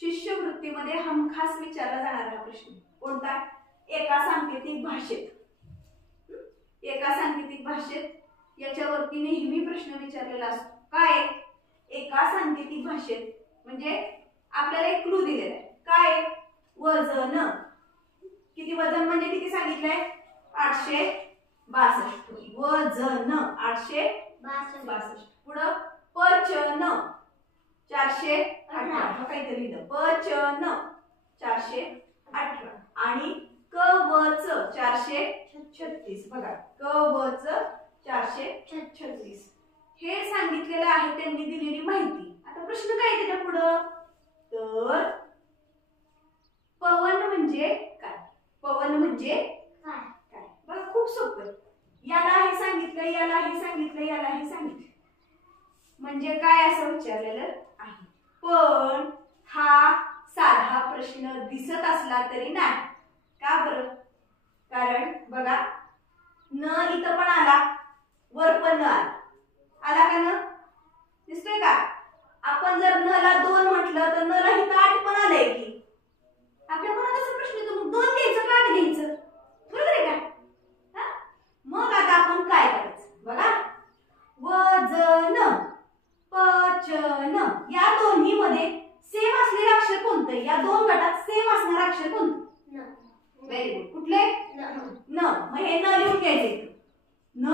शिष्यवृत्तीमध्ये हमखास विचारला जाणारा प्रश्न कोणता? एका सांकेतिक भाषेत, एका सांकेतिक भाषेत याच्यावरती नेहमी प्रश्न विचारलेला असतो. काय? एका सांकेतिक भाषेत म्हणजे आपल्याला एक क्लू दिलेला आहे. काय? वजन. किती वजन म्हणजे किती सांगितलंय? 862. वजन 862. पुढं पचन 418. काहीतरी लिहिलं. पचन 418 आणि कवच 436. बघा कवच 436 हे सांगितलेलं आहे त्यांनी दिलेली माहिती. आता प्रश्न काय त्याच्या पुढं? तर पवन म्हणजे काय? पवन म्हणजे काय? बघा खूप सोपं. याला हे सांगितलं, याला हे सांगितलं, याला हे सांगितलं म्हणजे काय असं विचारलेलं आहे. पण हा साधा प्रश्न दिसत असला तरी नाही. का बरं? कारण बघा न इथं पण आला, वर पण न आला. आला का न? दिसतोय का? आपण जर न ला 2 म्हटलं तर न ला इथं 8 पण आलंय की. आपल्या मनात असा प्रश्न येतो, मग 2 घ्यायचं का 8 घ्यायचं? बरोबर आहे का? मग आता आपण काय करायचं? बघा वजन पचन या दोन्ही मध्ये सेम असलेलं अक्षर कोणतं? या दोन गटात सेम असणारं अक्षर कोणतं? Very good. कुठले? न. मग हे न लिहून घ्यायचे. न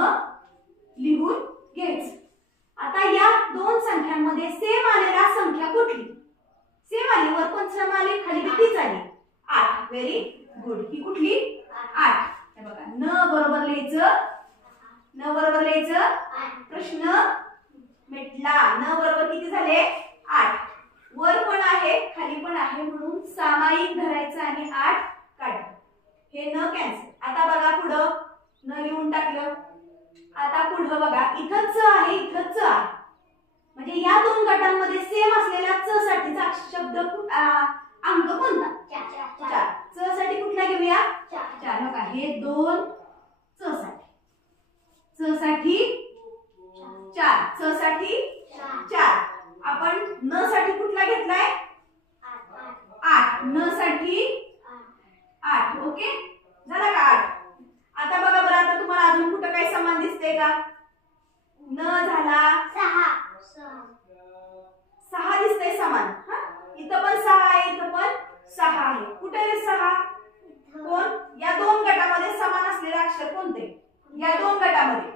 लिहून घ्यायचं. आता या दोन संख्यांमध्ये सेम आलेला संख्या कुठली? सेम आली, वर पण सेम आली, खाली कितीच आली? 8. Very good. ही कुठली? 8. हे बघा न बरोबर लिहायचं. न बरोबर लिहायचं. प्रश्न मिटला. न बरोबर किती झाले? 8. वर पण आहे खाली पण आहे म्हणून सामायिक धरायचं आणि 8 काढायचं. हे न कॅन्सल. आता बघा पुढं न लिहून टाकलं. आता पुढं बघा इथं च आहे, इथं च आहे. म्हणजे या दोन गटांमध्ये सेम असलेल्या च साठीचा शब्द अंक कोणता? 4. च साठी कुठला घेऊया? 4. नका हे 2 च साठी. च साठी 4. च साठी 4. आपण न साठी कुठला घेतलाय? 8. न साठी 8. ओके झाला का? 8. आता बघा बरं, आता तुम्हाला अजून कुठं काही समान दिसते का? न झाला 6 दिसतंय समान. इथं पण 6 आहे, इथं पण 6 आहे. कुठे रे 6? कोण? या दोन गटामध्ये समान असलेले अक्षर कोणते? या दोन गटामध्ये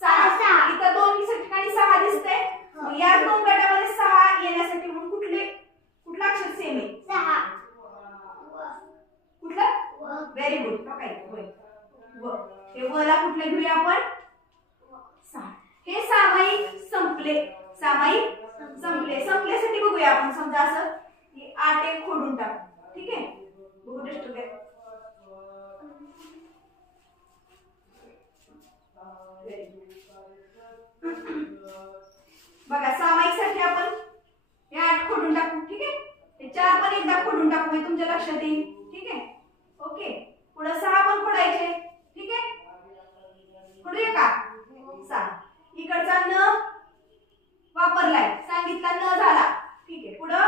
6. इथं दोन ठिकाणी 6 दिसतंय. या दोन गटामध्ये 6 येण्यासाठी म्हणून कुठला अक्षर सेम आहे? 6. कुठलं? Very good. काय व. हे वला कुठले घेऊया आपण? 6. हे सामायिक संपले. सामायिक संपले. संपल्यासाठी बघूया आपण. समजा असं हे 8 एक खोडून टाकू. ठीक आहे? बघू टेस्ट करूया. बघा सामायिक साठी आपण हे 8 खोडून टाकू. ठीक आहे? हे 4 पण एकदा खोडून टाकू, हे तुमच्या लक्षात येईल. ठीक आहे? ओके. पुढे 6 पण खोडायचे. ठीक आहे? खोडूया का? 6. इकडचा न वापरलाय, सांगितला न झाला. ठीक आहे. पुढं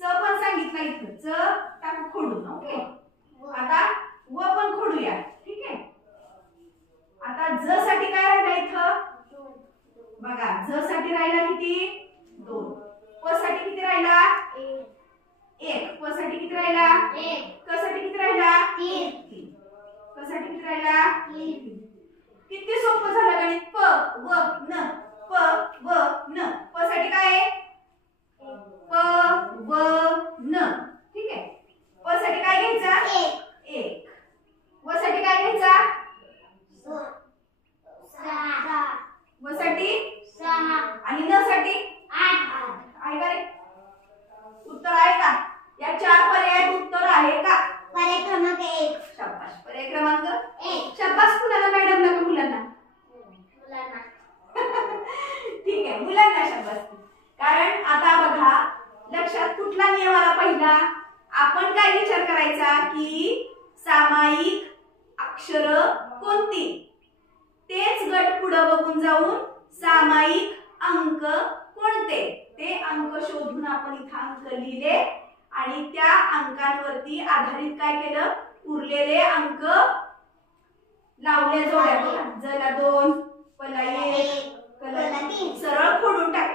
च पण सांगितलं, इथं च टाकू खोडून. ओके. आता व पण खोडूया. ठीक आहे? आता ज साठी काय राहिला इथं? बघा ज साठी राहिला किती? 2. प साठी किती राहिला? 1. प साठी किती राहिला? 1. क साठी किती राहिला? 3. क साठी किती राहिला? 3. किती सोपं झालं गणित. प व न. प व न. प साठी काय आहे? प व न. ठीक आहे? प साठी काय घ्यायचा? 1. व साठी काय घ्यायचा? 6. व साठी 6 आणि न साठी 8 आहे का रे? उत्तर आहे का? या 4 पर्यायात उत्तर आहे का? पर्याय क्रमांक 1. शाबास. पर्याय क्रमांक 1. शाबास. कुणाला? मॅडमला का मुलांना? मुलांना. ठीक आहे, मुलांना शाबास. कारण आता बघा लक्षात कुठला नियम आला पहिला? आपण काय विचार करायचा की सामायिक अक्षर कोणती? तेच गट पुढे बघून जाऊन सामायिक अंक कोणते? ते अंक शोधून आपण इथं अंक लिहिले आणि त्या अंकांवरती आधारित काय केलं, उरलेले अंक लावले जोड्या बघा. जला 2, पला 1, कला 3 सरळ फोडून टाकले.